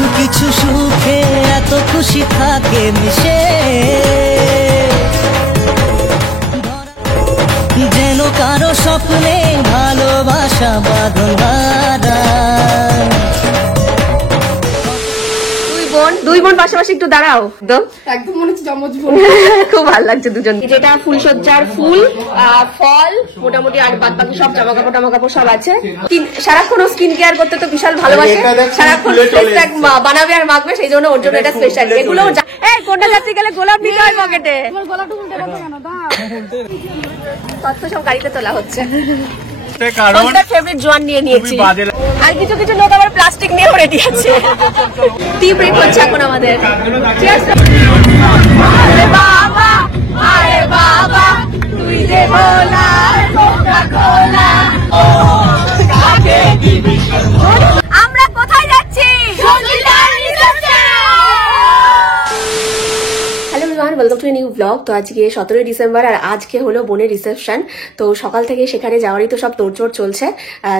কিছু কিছু সুখে এত খুশি থাকে মিশে, যেন কারো স্বপ্নে ভালোবাসা বাঁধন হারায়। দুই বোন পাশাপাশি একটু দাঁড়াও, একদম মনে হচ্ছে জমজ বোন। খুব ভালো লাগছে দুজন। যেটা ফুলসজ্জার ফুল ফল মোটামুটি, আর বাদ বাকি সব জামা কাপড় সব আছে। সারাক্ষণ স্কিন কেয়ার করতে তো বিশাল ভালোবাসে, সারাক্ষণ বানাবে আর মাখবে, সেই জন্য ওর জন্য এটা স্পেশাল। এগুলো কোনটা যাচ্ছে গেলে গোলাপ নিতে হয় পকেটে, তথ্য সব গাড়িতে তোলা হচ্ছে। ফেভারিট জোয়ান নিয়ে নিয়েছি, আর কিছু কিছু লোক আবার প্লাস্টিক নিয়েও রেডি আছে। টি ব্রেক হচ্ছে এখন আমাদের। আরে বাবা আরে বাবা তুই যে ভোলা কোকা-কোলা, আমরা কোথায় যাচ্ছি? Hello everyone, welcome to a new blog. তো আজকে 17 ডিসেম্বর আর আজকে হলো বোনের রিসেপশন। তো সকাল থেকে সেখানে যাওয়ারই তো সব তোড়জোড় চলছে।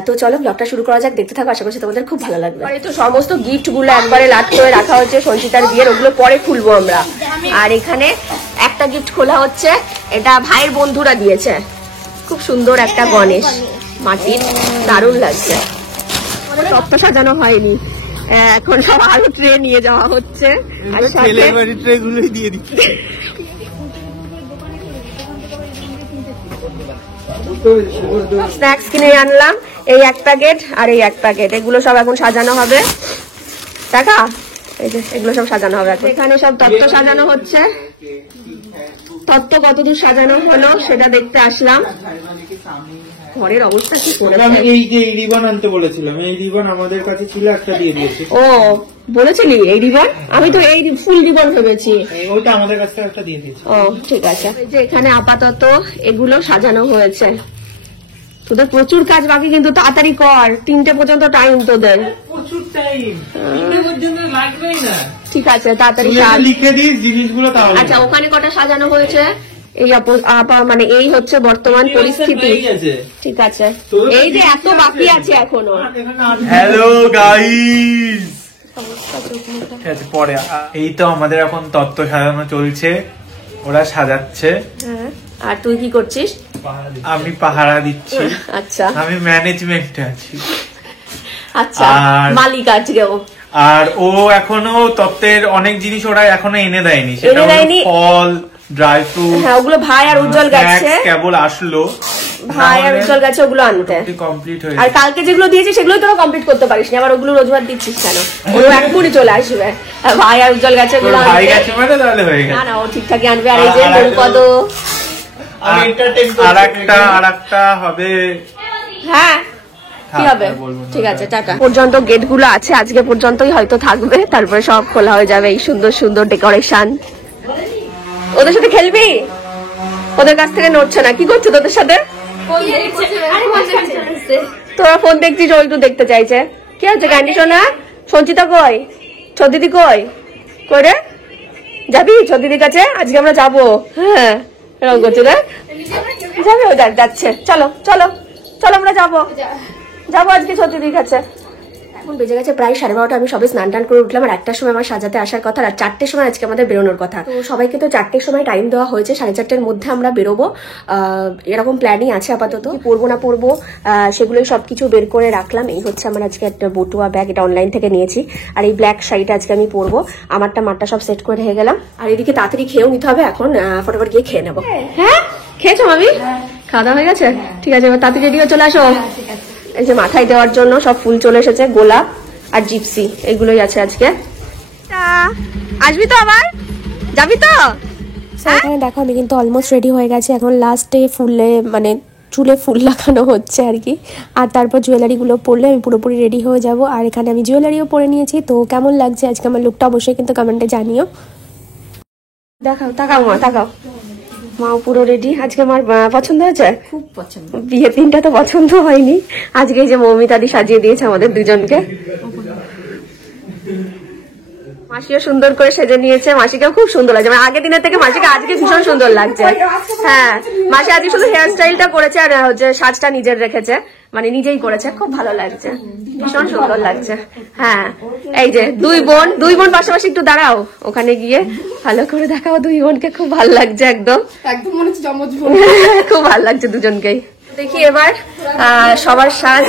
তো চলো ব্লগটা শুরু করা যাক, দেখতে থাকো, আশা করছি তোমাদের খুব ভালো লাগবে। আর তো সমস্ত গিফট গুলো একবারে লাট করে রাখা হচ্ছে সঞ্চিতার বিয়ের, ওগুলো পরে খুলবো আমরা। আর এখানে একটা গিফট খোলা হচ্ছে, এটা ভাইয়ের বন্ধুরা দিয়েছে, খুব সুন্দর একটা গণেশ মাটির, দারুণ লাগছে। সবটা সাজানো হয়নি, এখন সব আলু ট্রে নিয়ে যাওয়া হচ্ছে, আর স্ন্যাক্স কিনে আনলাম, এই এক প্যাকেট আর এই এক প্যাকেট, এগুলো সব এখন সাজানো হবে। দেখা এই যে এগুলো সব সাজানো হবে এখন। এখানে সব তত্ত্ব সাজানো হচ্ছে, তত্ত্ব কতদূর সাজানো হলো সেটা দেখতে আসলাম। ঘরের অবস্থা কি করে? আমি এই যে রিবন আনতে বলেছিলাম, এই রিবন আমাদের কাছে ছিল, একটা দিয়ে দিয়েছি। ও বলেছিলি এই রিবন? আমি তো এই ফুল রিবন ভেবেছি। ওইটা আমাদের কাছ থেকে একটা দিয়ে দিয়েছি। ও ঠিক আছে। যে এখানে আপাতত এগুলো সাজানো হয়েছে। তোদের প্রচুর কাজ বাকি, কিন্তু তাড়াতাড়ি কর, 3টে পর্যন্ত টাইম তোদের। প্রচুর টাইম, 3টে পর্যন্ত লাগবেই না। ঠিক আছে তাড়াতাড়ি লিখে দিস জিনিসগুলো তাহলে। আচ্ছা ওখানে কটা সাজানো হয়েছে? এই মানে এই হচ্ছে বর্তমান পরিস্থিতি। ঠিক আছে, এই যে এত বাকি আছে এখনো। হ্যালো গাইস, পরে এই তো আমাদের এখন তত্ত্ব সাজানো চলছে, ওরা সাজাচ্ছে। আর তুই কি করছিস? আমি পাহারা দিচ্ছি। আচ্ছা আমি ম্যানেজমেন্টে আছি। আচ্ছা মালিক আজকে ও। আর ও এখনো তত্ত্বের অনেক জিনিস ওরা এখনো এনে দেয়নি, সেটা ফল, ড্রাই ফ্রুট। হ্যাঁ ওগুলো ভাই আর উজ্জ্বল গেছে, কেবল আসলো ভাই আর উজ্জ্বল গেছে ওগুলো আনতে। আর কালকে যেগুলো দিয়েছি সেগুলো তোরা কমপ্লিট করতে পারিস না, আবার ওগুলো রোজবার দিচ্ছিস কেন? ওরা এক্ষুনি চলে আসবে। ভাই আর উজ্জ্বল গেছে ওগুলো আনতে। না না ও ঠিকঠাকই আনবে। আর এই যে গরুপদ আরেকটা হবে। হ্যাঁ কি হবে? ঠিক আছে টাটা। পর্যন্ত গেট গুলো আছে, আজকে পর্যন্তই হয়তো থাকবে, তারপরে সব খোলা হয়ে যাবে। এই সুন্দর সুন্দর ডেকোরেশন। ওদের সাথে খেলবি? ওদের কাছ থেকে নড়ছে না, কি করছে তোদের সাথে? তোরা ফোন দেখছিস, ও একটু দেখতে চাইছে। কি আছে ক্যান্ডি সোনা? সঞ্চিতা কই? ছদিদি কই? কই রে? যাবি ছদিদির কাছে? আজকে আমরা যাবো। হ্যাঁ এরকম করছে রে, যাবে ও যাচ্ছে। চলো চলো চলো আমরা যাবো আজকে ছদিদির কাছে। এখন বেজে গেছে প্রায় 12:30। আমি সবে স্নান টান করে উঠলাম, আর 1টার সময় আমার সাজাতে আসার কথা, আর 4টের সময় আজকে আমাদের বেরোনোর কথা। তো সবাইকে তো 4টের সময় টাইম দেওয়া হয়েছে, 4:30-র মধ্যে আমরা বেরোবো, এরকম প্ল্যানই আছে আপাতত। পরবো না পরবো সেগুলোই সবকিছু বের করে রাখলাম। এই হচ্ছে আমার আজকে একটা বটুয়া ব্যাগ, এটা অনলাইন থেকে নিয়েছি। আর এই ব্ল্যাক শাড়িটা আজকে আমি পরবো, মারটা সব সেট করে রেখে গেলাম। আর এদিকে তাড়াতাড়ি খেয়েও নিতে হবে, এখন ফটাফট গিয়ে খেয়ে নেবো। হ্যাঁ খেয়েছো মামি? খাওয়া দাওয়া হয়ে গেছে? ঠিক আছে এবার তাড়াতাড়ি রেডি হয়ে চলে আসো। এই যে মাথায় দেওয়ার জন্য সব ফুল চলে এসেছে, গোলাপ আর জিপসি, এগুলোই আছে আজকে। আসবি তো আবার? যাবি তো? এখানে দেখো আমি কিন্তু অলমোস্ট রেডি হয়ে গেছি, এখন লাস্টে ফুলে মানে চুলে ফুল লাগানো হচ্ছে আর কি। আর তারপর জুয়েলারিগুলো পরলে আমি পুরোপুরি রেডি হয়ে যাব। আর এখানে আমি জুয়েলারিও পরে নিয়েছি। তো কেমন লাগছে আজকে আমার লুকটা অবশ্যই কিন্তু কমেন্টে জানিও। দেখাও, তাকাও মা তাকাও। মাও পুরো রেডি। আজকে আমার পছন্দ হয়েছে? খুব পছন্দ। বিয়ের দিনটা তো পছন্দ হয়নি, আজকে এই যে মৌমিতাদি সাজিয়ে দিয়েছে আমাদের দুজনকে। মাসিও সুন্দর করে সেজে নিয়েছে, মাসিকেও খুব সুন্দর লাগছে, মানে আগের দিনের থেকে মাসিকে আজকে ভীষণ সুন্দর লাগছে। হ্যাঁ মাসি আজকে শুধু হেয়ার স্টাইলটা করেছে, আর হচ্ছে সাজটা নিজের রেখেছে, মানে নিজেই করেছে, খুব ভালো লাগছে। ভীষণ সুন্দর লাগছে। হ্যাঁ এই যে দুই বোন পাশাপাশি একটু দাঁড়াও, ওখানে গিয়ে ভালো করে দেখাও দুই বোনকে, খুব ভালো লাগছে একদম মনে হচ্ছে জমজ বোন। খুব ভালো লাগছে দুজনকেই। দেখি এবার সবার সাজ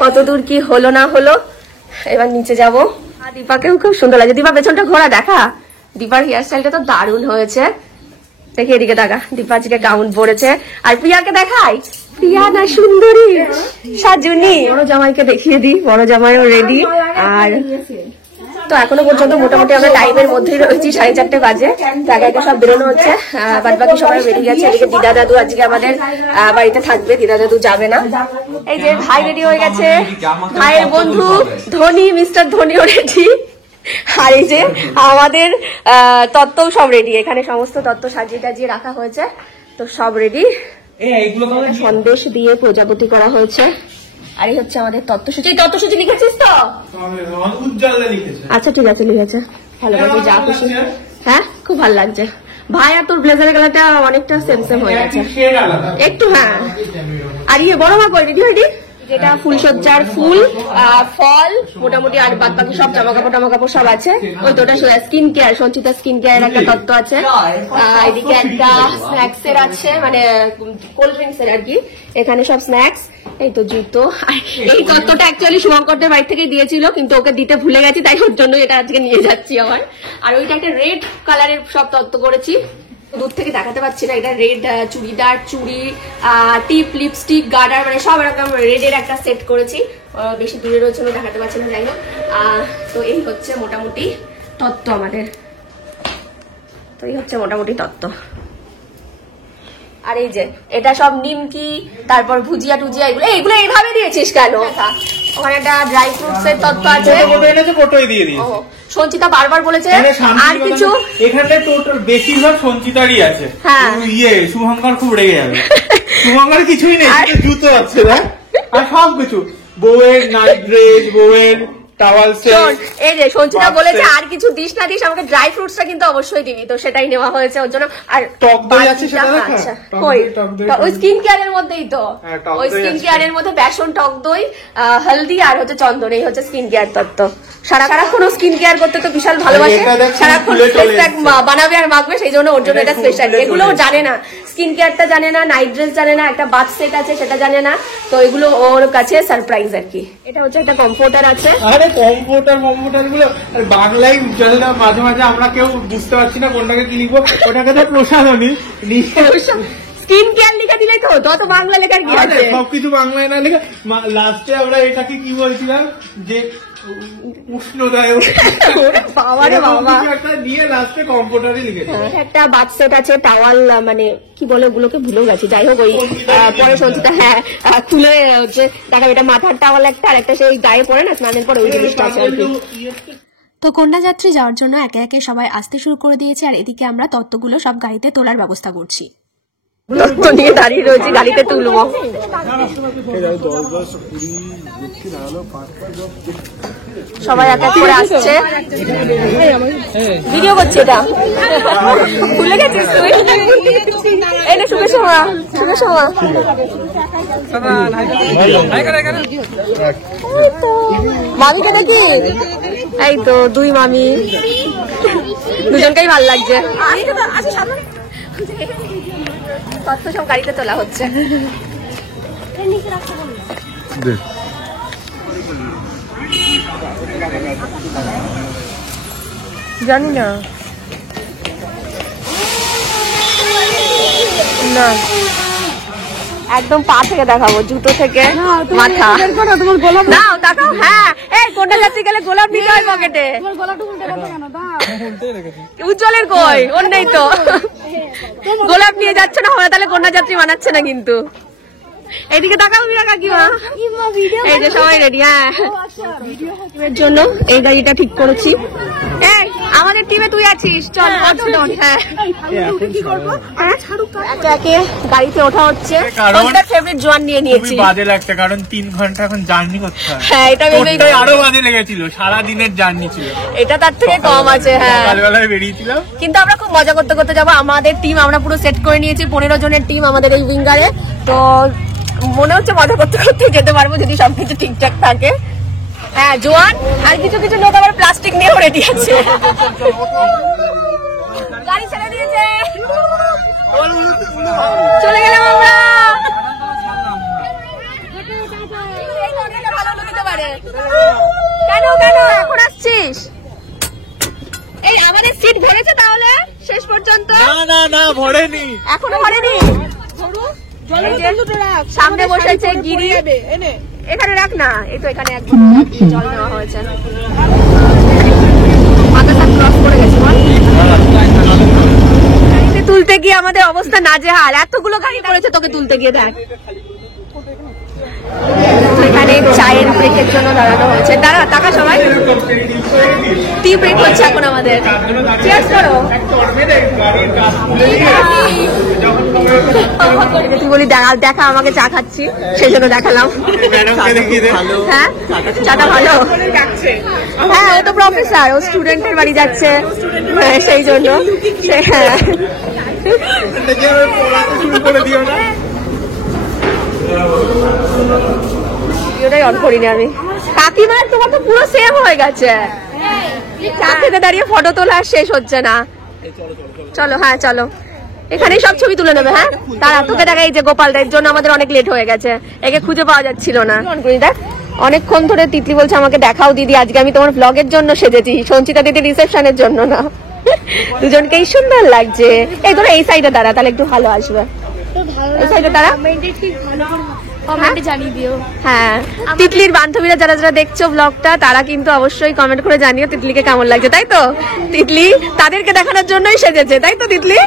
কতদূর কি হলো না হলো। এবার নিচে যাবো। দীপাকেও খুব সুন্দর লাগছে। দীপা পেছনটা ঘোরা দেখা, দীপার হেয়ার স্টাইলটা তো দারুণ হয়েছে। দেখি এদিকে দেখা, দীপা আজকে গাউন পরেছে। আর প্রিয়াকে দেখাই, প্রিয়া না সুন্দরী সাজুনি। বড় জামাইকে দেখিয়ে দিই, বড় জামাইও রেডি। আর তো এখনো পর্যন্ত মোটামুটি আমরা টাইমের মধ্যেই রয়েছি, 4:30 বাজে। জায়গায় সব বেরোনো হচ্ছে, বাদ বাকি সবাই বেরিয়ে গেছে। এদিকে দিদা দাদু আজকে আমাদের বাড়িতে থাকবে, দিদা দাদু যাবে না। এই যে ভাই রেডি হয়ে গেছে, ভাইয়ের বন্ধু ধোনি, মিস্টার ধোনিও রেডি। আর এই যে আমাদের তত্ত্বও সব রেডি, এখানে সমস্ত তত্ত্ব সাজিয়ে টাজিয়ে রাখা হয়েছে, তো সব রেডি। সন্দেশ দিয়ে প্রজাপতি করা হয়েছে। আর এই হচ্ছে আমাদের তত্ত্বসূচি। তত্ত্বসূচি লিখেছিস তো? আচ্ছা ঠিক আছে, লিখেছে ভালো করে, যা খুশি। হ্যাঁ খুব ভালো লাগছে ভাই। আর তোর ব্লেজারের কালারটা অনেকটা সেম সেম হয়ে গেছে একটু। হ্যাঁ আর ইয়ে বড় মা করে রেডি হয়নি, যেটা ফুলসজ্জার ফুল ফল মোটামুটি, আর বাদ বাকি সব জামা কাপড় সব আছে। ওই তো ওটা skin care, Sanchita skin care একটা তত্ত্ব আছে। এদিকে একটা স্ন্যাক্স এর আছে, মানে কোল্ড ড্রিঙ্কস এর আর কি। এখানে সব স্ন্যাক্স। এই তো জুতো। এই তত্ত্বটা অ্যাকচুয়ালি শুভঙ্করের বাড়ি থেকেই দিয়েছিল, কিন্তু ওকে দিতে ভুলে গেছি, তাই ওর জন্য এটা আজকে নিয়ে যাচ্ছি আমার। আর ওইটা একটা রেড কালারের সব তত্ত্ব করেছি, দূর থেকে দেখাতে পাচ্ছি না। এটা রেড চুড়িদার, চুড়ি, টিপ, লিপস্টিক, গার্ডার, মানে সব এরকম রেডের একটা সেট করেছি। বেশি দূরে রয়েছে দেখাতে পাচ্ছি না, যাই হোক। তো এই হচ্ছে মোটামুটি তত্ত্ব আমাদের। তো এই হচ্ছে মোটামুটি তত্ত্ব। আর এই যে এটা সব নিমকি, তারপর ভুজিয়া টুজিয়া, এগুলো এইভাবে দিয়েছিস কেন? ওখানে একটা ড্রাই ফ্রুটস এর তত্ত্ব আছে। সঞ্চিতা বারবার বলেছে আর কিছু, এখানে টোটাল বেশিরভাগ সঞ্চিতারই আছে। হ্যাঁ শুভঙ্কর খুব রেগে যাবে। শুভঙ্কর কিছুই নেই, জুতো আছে আর সব কিছু, বউয়ের নাইট ড্রেস, বউয়ের টাওয়াল সেট। এই যে সঞ্চিতা বলেছে আর কিছু দিস না দিস, আমাকে ড্রাই ফ্রুটসটা কিন্তু অবশ্যই দিবি, তো সেটাই নেওয়া হয়েছে ওর জন্য। আর টক দই আছে সেটা দেখা, কই ওই স্কিন কেয়ারের মধ্যেই তো, ওই স্কিন কেয়ারের মধ্যে বেসন, টক দই, হলদি আর হচ্ছে চন্দন, এই হচ্ছে স্কিন কেয়ার তত্ত্ব। সারাক্ষণ স্কিন কেয়ার করতে তো বিশাল ভালোবাসে, সারাক্ষণ ফেস প্যাক বানাবে আর মাখবে, সেই জন্য ওর জন্য এটা স্পেশাল। এগুলো জানে না, স্কিন কেয়ারটা জানে না, নাইট ড্রেস জানে না, একটা বাথ সেট আছে সেটা জানে না, তো এগুলো ওর কাছে সারপ্রাইজ আর কি। এটা হচ্ছে একটা কমফোর্টার আছে। আরে কমফোর্টার গুলো বাংলায় চলে না, মাঝে মাঝে আমরা কেউ বুঝতে পারছি না কোনটাকে কি লিখবো, ওটাকে তো প্রসাধনী স্কিন কেয়ার লিখে দিলেই তো, তত বাংলা লেখার কি আছে? সবকিছু বাংলায় না লিখে লাস্টে আমরা এটাকে কি বলছিলাম যে উষ্ণদায়ক, বাবারে বাবা, দিয়ে লাস্টে কম্পিউটারে লিখে দিই। একটা বাথ সেট আছে, টাওয়াল, মানে কি বলে ওগুলোকে ভুলে গেছি, যাই হোক। ওই পরে সঞ্চিতা হ্যাঁ খুলে হচ্ছে দেখা, এটা মাথার টাওয়াল একটা, আর একটা সেই গায়ে পরে না স্নানের পরে, ওই জিনিসটা আছে আর কি। তো কন্যাযাত্রী যাওয়ার জন্য একে একে সবাই আসতে শুরু করে দিয়েছে, আর এদিকে আমরা তত্ত্বগুলো সব গাড়িতে তোলার ব্যবস্থা করছি। তত্ত্ব নিয়ে দাঁড়িয়ে রয়েছি, গাড়িতে তুলবো। সবাই এক এক করে আসছে, ভিডিও করছি। এটা ভুলে গেছিস তুই? এই না শুভেচ্ছা মা, শুভেচ্ছা মা। মামিকে দেখি, এই তো দুই মামি, দুজনকেই ভাল লাগছে। তত্ত্ব সব গাড়িতে তোলা হচ্ছে। জানি না না, একদম পা থেকে দেখাবো, জুতো থেকে মাথা। না তাকাও, হ্যাঁ এই কোনটা যাচ্ছি গেলে গোলাপ নিতে হয় পকেটে। উজ্জ্বলের কই, ওর নেই তো, গোলাপ নিয়ে যাচ্ছে না, ওরা তাহলে কন্যা যাত্রী মানাচ্ছে না কিন্তু। এইদিকে তাকাও মিরা কাকিমা, এই যে সবাই রেডি। হ্যাঁ এর জন্য এই গাড়িটা ঠিক করেছি। এই আমাদের টিমে তুই আছিস, চল। হ্যাঁ একে একে গাড়িতে ওঠা হচ্ছে। ফেভারিট জোয়ান নিয়ে নিয়েছি। বাজে লাগছে কারণ 3 ঘন্টা এখন জার্নি করতে হয়। হ্যাঁ এটা আরো বাজে লেগেছিল, সারা দিনের জার্নি ছিল, এটা তার থেকে কম আছে। হ্যাঁ সকালবেলায় বেরিয়েছিলাম, কিন্তু আমরা খুব মজা করতে করতে যাবো। আমাদের টিম আমরা পুরো সেট করে নিয়েছি, 15 জনের টিম আমাদের এই উইঙ্গারে। তো মনে হচ্ছে মজা করতে করতে যেতে পারবো যদি সবকিছু ঠিকঠাক থাকে। হ্যাঁ জোয়ান, আর কিছু কিছু লোক আবার প্লাস্টিক নিয়েও রেডি আছে। গাড়ি ছেড়ে দিয়েছে, চলে গেলাম আমরা। কেন কেন এখন আসছিস? এই আমাদের সিট ভরেছে তাহলে শেষ পর্যন্ত? না না ভরেনি, এখনো ভরেনি। সামনে বসেছে গিরি, এখানে রাখ না, এই তো এখানে একদম জল নেওয়া হয়েছে। মাথাটা ক্রস করে গেছে। তুলতে গিয়ে আমাদের অবস্থা নাজেহাল, এতগুলো গাড়ি পড়েছে তোকে তুলতে গিয়ে। দেখ এখানে চায়ের ব্রেকের জন্য দাঁড়ানো হয়েছে। দাঁড়া টাকা সবাই, টি ব্রেক হচ্ছে এখন আমাদের। চিয়ার্স করো। তুই বলি দেখা আমাকে চা খাচ্ছি, সেই জন্য দেখালাম। হ্যাঁ চাটা ভালো। হ্যাঁ ও তো প্রফেসর, ও স্টুডেন্টের বাড়ি যাচ্ছে, সেই জন্য। হ্যাঁ ভিডিওটাই অন করিনি আমি। কাকিমার তোমার তো পুরো সেভ হয়ে গেছে, চা খেতে দাঁড়িয়ে ফটো তোলা শেষ হচ্ছে না। চলো হ্যাঁ চলো, এখানেই সব ছবি তুলে নেবে। হ্যাঁ তারা তোকে দেখা, এই যে গোপালদের জন্য আমাদের অনেক লেট হয়ে গেছে, একে খুঁজে পাওয়া যাচ্ছিল না। দেখ অনেকক্ষণ ধরে তিতলি বলছে আমাকে দেখাও দিদি, আজকে আমি তোমার ব্লগের জন্য সেজেছি, সঞ্চিতা দিদি রিসেপশনের জন্য না। দুজনকেই সুন্দর লাগছে। এই ধরো এই সাইডে দাঁড়া, তাহলে একটু ভালো আসবে। এই সাইডে দাঁড়া, হ্যাঁ। তিতলির বান্ধবীরা যারা যারা দেখছো ব্লগটা, তারা কিন্তু অবশ্যই কমেন্ট করে জানিও তিতলিকে কেমন লাগছে। তাই তো তিতলি তাদেরকে দেখানোর জন্যই সেজেছে, তাই তো তিতলি?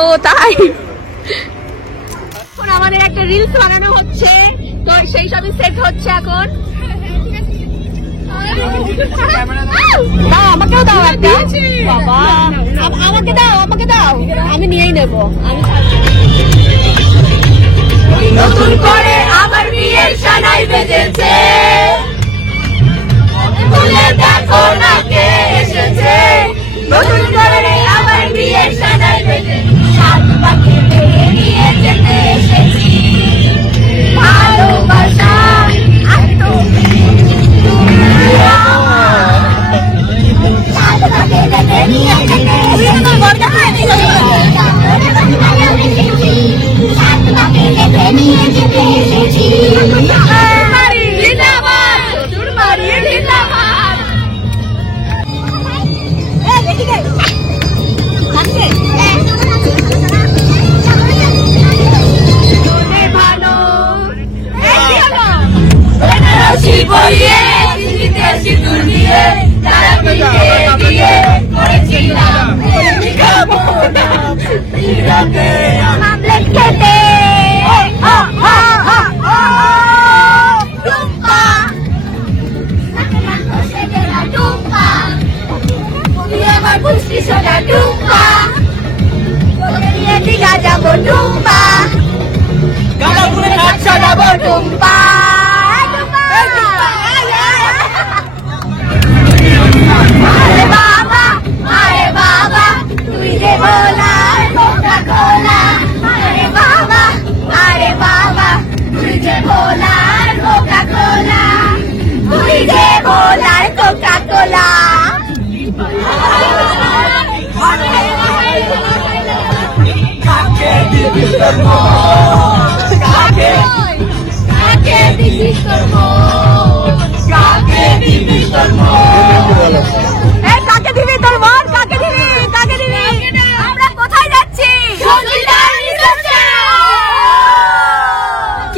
ও তাই, এখন আমাদের একটা রিলস বানানো হচ্ছে, তো সেই সবই সেট হচ্ছে এখন। আমাকেও দাও একটা, বাবা আমাকে দাও, আমাকে দাও, আমি নিয়েই নেবো। নতুন করে আবার বিয়ের সানাই বেজেছে, বলে দেখো না কে এসেছে। নতুন করে আবার বিয়ের সানাই বেজেছে, সাত পাখি নিয়ে যেতে এসেছি। ভালোবাসা আর তুমি সাত পাখি নিয়ে যেতে এসেছি।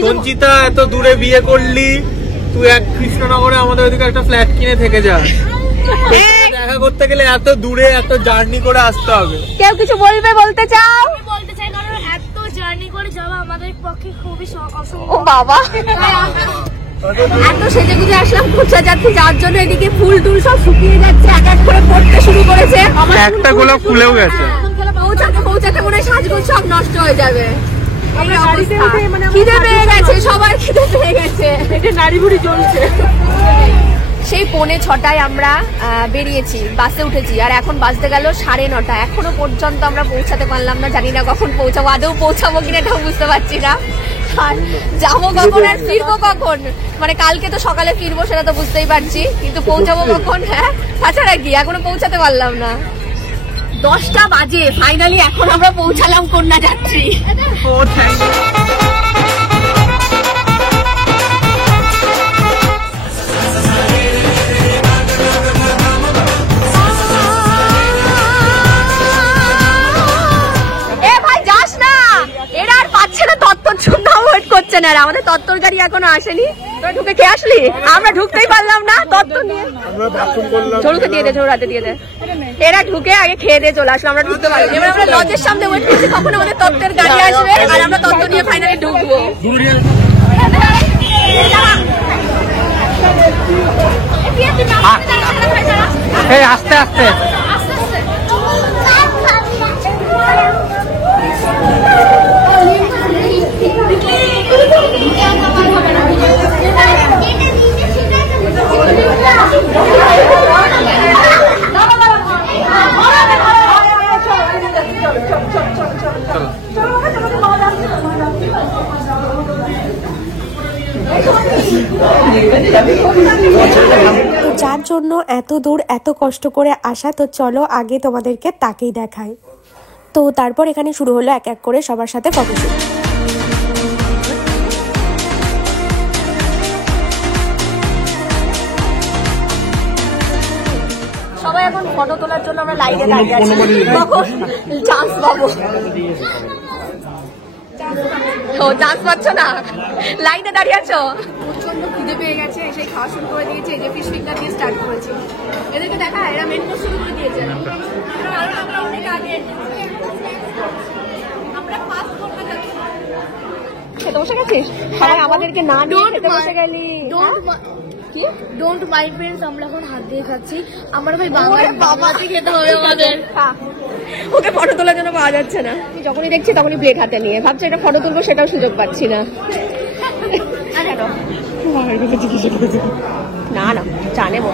সঞ্চিতা এত দূরে বিয়ে করলি, তুই এক কৃষ্ণনগরে আমাদের ওদিকে একটা ফ্ল্যাট কিনে থেকে যা। দেখা করতে গেলে এত দূরে এত জার্নি করে আসতে হবে। কেউ কিছু বলবে, বলতে চাও? বলতে চাই, কারণ এত জার্নি করে যাওয়া আমাদের পক্ষে খুবই অসম্ভব। ও বাবা, এত সেজে গুজে আসলাম খুঁজা যাচ্ছি যাওয়ার জন্য, এদিকে ফুল টুল সব শুকিয়ে যাচ্ছে, এক এক করে পড়তে শুরু করেছে। একটা গোলাপ ফুলেও গেছে, পৌঁছাতে পৌঁছাতে মনে হয় সাজগোজ সব নষ্ট হয়ে যাবে। খিদে পেয়ে গেছে, সবার খিদে পেয়ে গেছে, নাড়ি ভুড়ি জ্বলছে। সেই 6:45 আমরা বেরিয়েছি, বাসে উঠেছি, আর এখন বাজতে গেল 9:30। এখনো পর্যন্ত আমরা পৌঁছাতে পারলাম না, জানি না কখন পৌঁছাবো, আদৌ পৌঁছাবো কিনা এটাও বুঝতে পারছি না। আর যাবো কখন আর ফিরবো কখন, মানে কালকে তো সকালে ফিরবো সেটা তো বুঝতেই পারছি, কিন্তু পৌঁছাবো কখন? হ্যাঁ, তাছাড়া কি এখনো পৌঁছাতে পারলাম না। 10টা বাজে ফাইনালি, এখন আমরা পৌঁছালাম কন্যা যাত্রী। করছে না, আমাদের তত্ত্বর গাড়ি এখনো আসেনি। তোরা ঢুকে খেয়ে আসলি, আমরা ঢুকতেই পারলাম না তত্ত্ব নিয়ে। ঝড়ুকে দিয়ে দে, ঝড়ু হাতে দিয়ে দে। এরা ঢুকে আগে খেয়ে দিয়ে চলে আসলো, আমরা ঢুকতে পারি। এবার আমরা লজের সামনে ওয়েট করছি কখন আমাদের তত্ত্বের গাড়ি আসবে আর আমরা তত্ত্ব নিয়ে ফাইনালি ঢুকবো। আস্তে আস্তে তো যার জন্য এত দূর এত কষ্ট করে আসা, তো চলো আগে তোমাদেরকে তাকেই দেখাই। তো তারপর এখানে শুরু হলো এক এক করে সবার সাথে ফটোশুট। সবাই এখন ফটো তোলার জন্য আমরা লাইনে দাঁড়িয়ে আছি, কখন চান্স পাবো। ও চান্স পাচ্ছ না, লাইনে দাঁড়িয়ে আছো। প্রচন্ড খিদে পেয়ে গেছে, এসে খাওয়া শুরু করে দিয়েছে। এই যে ফিশ ফিঙ্গার দিয়ে স্টার্ট করেছি, এদেরকে দেখা এরা মেন কোর্স শুরু করে দিয়েছে। আমরা অনেক আগে, আমরা ফার্স্ট করতে যাচ্ছি। খেতে বসে গেছিস? সবাই আমাদেরকে না নিয়ে খেতে বসে গেলি। ডোন্ট মাই ফ্রেন্ডস, আমরা এখন হাত দিয়ে খাচ্ছি। আমার ভাই বাবাতে খেতে হবে আমাদের। ওকে ফটো তোলার জন্য পাওয়া যাচ্ছে না, যখনই দেখছি তখনই প্লেট হাতে নিয়ে ভাবছি এটা ফটো তুলবো, সেটাও সুযোগ পাচ্ছি না। না না চা নেবো।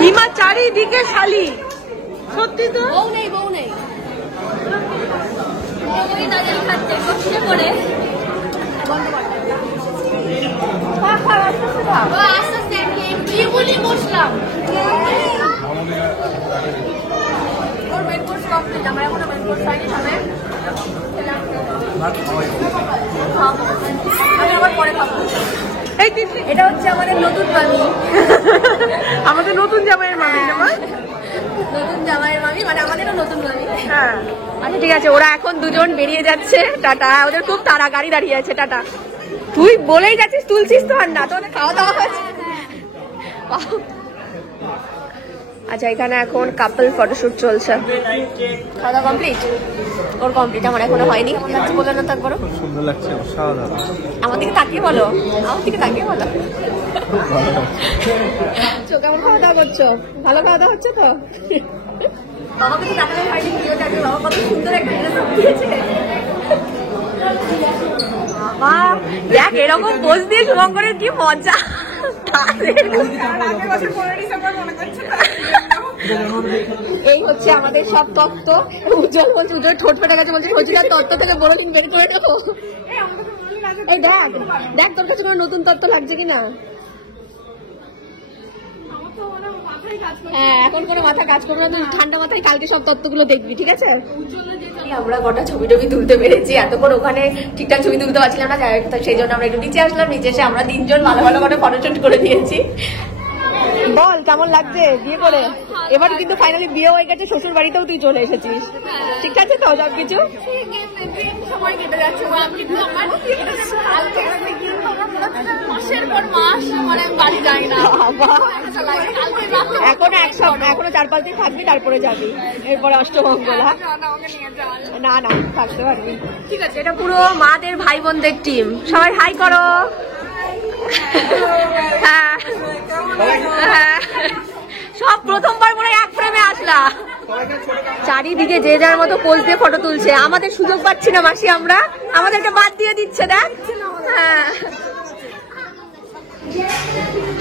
হিমা চারিদিকে শালি, সত্যি তো। বউ নেই, বউ নেই, বসলাম। ওর মেন কোর্স কমপ্লিট, আমার এখনো মেন কোর্স হয়নি। সবে আমি আবার পরে খাবো। এটা হচ্ছে আমাদের নতুন মামি, আমাদের নতুন জামাইয়ের মামি। নতুন জামাইয়ের মামি মানে আমাদেরও নতুন মামি। হ্যাঁ আচ্ছা ঠিক আছে, ওরা এখন দুজন বেরিয়ে যাচ্ছে। টাটা, ওদের খুব তাড়া, গাড়ি দাঁড়িয়ে আছে। টাটা। তুই বলেই যাচ্ছিস তুলছিস তো, আর না তোদের খাওয়া দাওয়া হয়েছে। আচ্ছা এখানে এখন কাপল ফটোশুট চলছে। খাওয়া দাওয়া কমপ্লিট? ওর কমপ্লিট, আমার এখনো হয়নি। বলে না তারপর সুন্দর লাগছে, অসাধারণ। আমার দিকে তাকিয়ে বলো, আমার দিকে তাকিয়ে বলো। কেমন খাওয়া দাওয়া করছো? ভালো খাওয়া দাওয়া হচ্ছে তো? বাবাকে তো দেখালে হয়নি ভিডিওটা, বাবা কত সুন্দর একটা ড্রেস দিয়েছে। বাবা দেখ এরকম পোজ দিয়ে শুভঙ্করের কি মজা। এই হচ্ছে আমাদের সব তত্ত্ব। উজ্জ্বল বলছে, উজ্জ্বল ঠোঁট ফেটে গেছে, বলছে হজিলার তত্ত্ব থেকে বড় দিন বের করে দেবো। এই দেখ দেখ তোর কাছে কোনো নতুন তত্ত্ব লাগছে কিনা। হ্যাঁ এখন কোনো মাথা কাজ করবে না, তুই ঠান্ডা মাথায় কালকে সব তত্ত্বগুলো দেখবি, ঠিক আছে? আমরা গোটা ছবি টবি তুলতে পেরেছি, এতক্ষণ ওখানে ঠিকঠাক ছবি তুলতে পারছিলাম না, সেই জন্য আমরা একটু নিচে আসলাম। নিচে এসে আমরা তিনজন ভালো ভালো করে ফটোশুট করে দিয়েছি। বল কেমন লাগছে বিয়ে করে? এবার কিন্তু ফাইনালি বিয়ে হয়ে গেছে, শ্বশুর বাড়িতেও তুই চলে এসেছিস, ঠিক আছে তো সব কিছু? সময় কেটে যাচ্ছে, এখন এক সপ্তাহ, এখনো 4-5 দিন থাকবি, তারপরে যাবি, এরপরে অষ্টমঙ্গল। না না থাকতে পারবি, ঠিক আছে। এটা পুরো মাদের ভাই বোনদের টিম, সবাই হাই করো। হ্যাঁ হ্যাঁ সব প্রথমবার করে এক ফ্রেমে আসলা। চারিদিকে যে যার মতো পোজ দিয়ে ফটো তুলছে, আমাদের সুযোগ পাচ্ছি না মাসি, আমরা আমাদেরকে বাদ দিয়ে দিচ্ছে। দেখ হ্যাঁ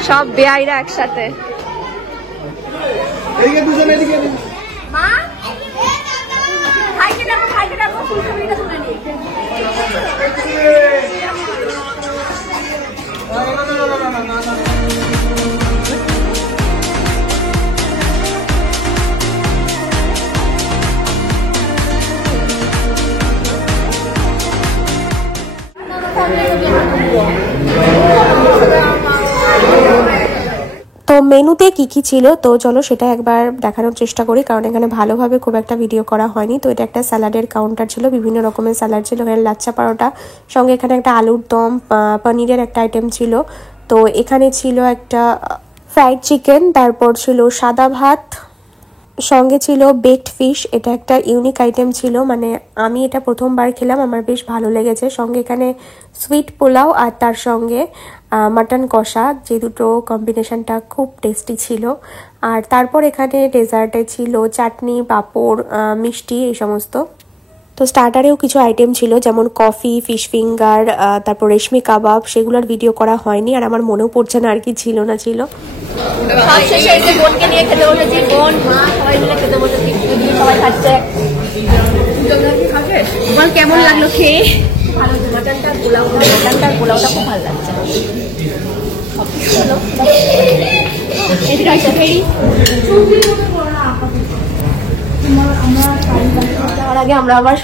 সব বেয়াইরা একসাথে। মা ভাইকে ডাকো ফুলকপিটা তুলে নিই। তো মেনুতে কি কি ছিল তো চলো সেটা একবার দেখানোর চেষ্টা করি, কারণ এখানে ভালোভাবে খুব একটা ভিডিও করা হয়নি। তো এটা একটা স্যালাডের কাউন্টার ছিল, বিভিন্ন রকমের স্যালাড ছিল, এখানে লাচ্ছা পরোটা, সঙ্গে এখানে একটা আলুর দম, পনিরের একটা আইটেম ছিল। তো এখানে ছিল একটা ফ্রাইড চিকেন, তারপর ছিল সাদা ভাত, সঙ্গে ছিল বেকড ফিশ। এটা একটা ইউনিক আইটেম ছিল, মানে আমি এটা প্রথমবার খেলাম, আমার বেশ ভালো লেগেছে। সঙ্গে এখানে সুইট পোলাও আর তার সঙ্গে মাটন কষা, যে দুটো কম্বিনেশনটা খুব টেস্টি ছিল। আর তারপর এখানে ডেজার্টে ছিল চাটনি, পাঁপড়, মিষ্টি, এই সমস্ত। তো স্টার্টারেও কিছু আইটেম ছিল, যেমন কফি, ফিশ ফিঙ্গার, তারপর রেশমি কাবাব, সেগুলোর ভিডিও করা হয়নি, আর আমার মনেও পড়ছে না আর কি ছিল না ছিল। সবশেষে এসে বোনকে নিয়ে খেতে বসেছি, বোন মা সবাই মিলে খেতে বসেছি, সবাই খাচ্ছে। বল কেমন লাগলো খেয়ে? ভালো, মাটনটার পোলাওটা খুব ভালো লাগছে। যাওয়ার আগে আমরা আবার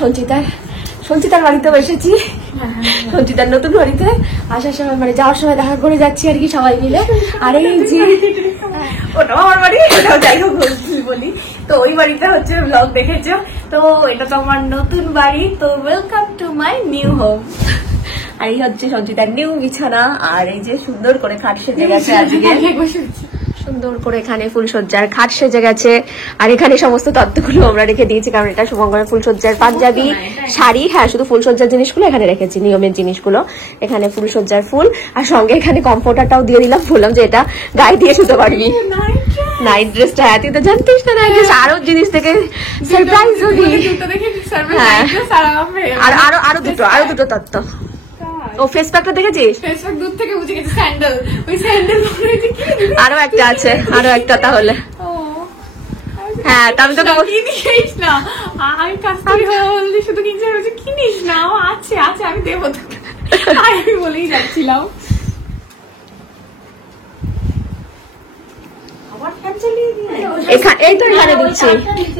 সঞ্চিতার বাড়িতে এসেছি, সঞ্চিতার নতুন বাড়িতে। আসার সময় মানে যাওয়ার সময় দেখা করে যাচ্ছি আর কি সবাই মিলে। আর এই যে ওটাও আমার বাড়ি, ওটাও যাই হোক বলি, তো ওই বাড়িতে হচ্ছে ব্লগ দেখেছো, তো এটা তো আমার নতুন বাড়ি, তো welcome to my new home. আর এই হচ্ছে সঞ্চিতার নিউ বিছানা, আর এই যে সুন্দর করে খাট সেজে গেছে আজকে, সুন্দর করে এখানে ফুলসজ্জার খাট সেজে গেছে। আর এখানে সমস্ত তত্ত্বগুলো আমরা রেখে দিয়েছি, কারণ এটা শুভঙ্করের ফুলসজ্জার পাঞ্জাবি শাড়ি। হ্যাঁ, শুধু ফুলসজ্জার জিনিসগুলো এখানে রেখেছি, নিয়মের জিনিসগুলো এখানে, ফুলসজ্জার ফুল। আর সঙ্গে এখানে কমফোর্টারটাও দিয়ে দিলাম, বললাম যে এটা গায়ে দিয়ে শুতে পারবি। নাইট ড্রেসটা, হ্যাঁ তুই তো জানতিস না নাইট ড্রেস, আরো জিনিস থেকে সারপ্রাইজ হবি। হ্যাঁ, আরো দুটো তত্ত্ব। ও ফেস প্যাকটা দেখেছিস? ফেসবুক দূর থেকে বুঝে গেছে স্যান্ডেল, ওই স্যান্ডেল পরে যে কি আরো একটা আছে, আরো একটা তাহলে। হ্যাঁ, আমি তো কিনিস না, আমি কাস্টমার হয়ে বললি শুধু কিনছি, আমি বলছি কিনিস না, ও আছে আমি দেবো তোকে, আমি বলেই যাচ্ছিলাম। এখানে দিচ্ছি,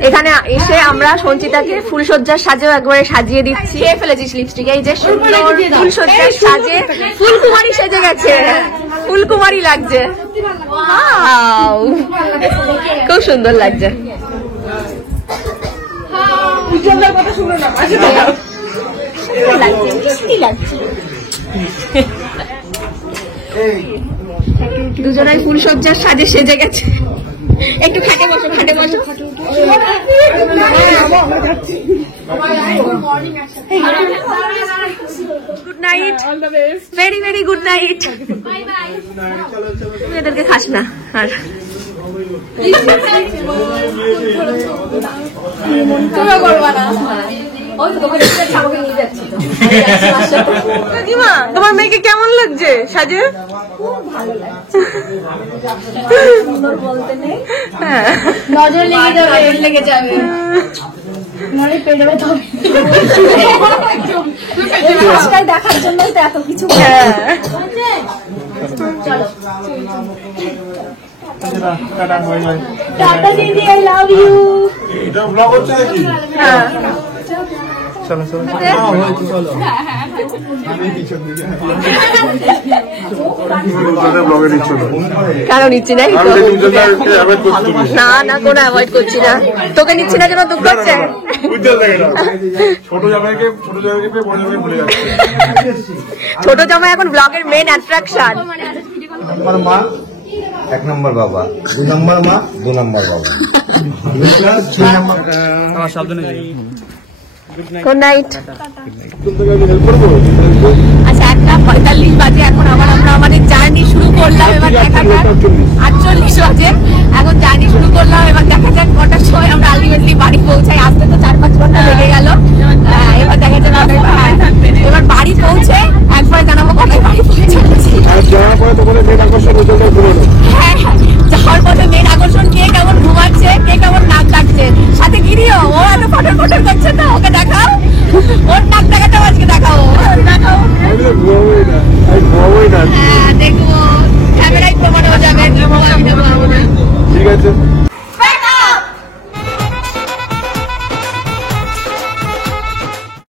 এখানে এসে আমরা সঞ্চিতাকে ফুলসজ্জার সাজেও একবারে সাজিয়ে দিচ্ছি। খেয়ে ফেলেছিস লিপস্টিক, এই যে সুন্দর ফুলসজ্জার সাজে ফুলকুমারী সেজে গেছে, ফুলকুমারী লাগছে, খুব সুন্দর লাগছে। দুজনাই ফুলসজ্জার সাজে সেজে গেছে। একটু খাটে বসো, good night, very very good night. তুমি এদেরকে খাস না আর তোমার মেয়েকে কেমন লাগছে সাজে? নজর লেগে যাবে দেখার জন্য তো এত কিছু। চলো টাটা দিদি, আই লাভ ইউ। এটা ব্লগ হচ্ছে নাকি? হ্যাঁ চলো আমি পিছন দিকে ব্লগে নিচ্ছি কেন নিচ্ছি না? না কোনো অ্যাভয়েড করছি না, তোকে নিচ্ছি না যেন দুঃখ হচ্ছে। ছোট জামাইকে বড় জামাই ভুলে যাচ্ছে। ছোট জামাই এখন ব্লগের মেন অ্যাট্রাকশন। আমার মা 1 নম্বর বাবা, 2 নম্বর মা, 2 নম্বর বাবা, 3 নম্বর আমার সাবধানে যাই। Good night. আচ্ছা 1:45 বাজে, এখন আবার আমরা আমাদের জার্নি শুরু করলাম। এবার দেখা যাক, 48 বাজে এখন জার্নি শুরু করলাম। এবার দেখা যাক কটার সময় আমরা আলটিমেটলি বাড়ি পৌঁছাই। আসতে তো 4-5 ঘন্টা লেগে গেল। এবার দেখা যাক এবার বাড়ি পৌঁছে একবার জানাবো কটায় বাড়ি পৌঁছাচ্ছি। ওর নাক দেখাটাও আজকে দেখাও দেখাও আমি তো ঘুমাবোই না, আমি ঘুমাবোই না।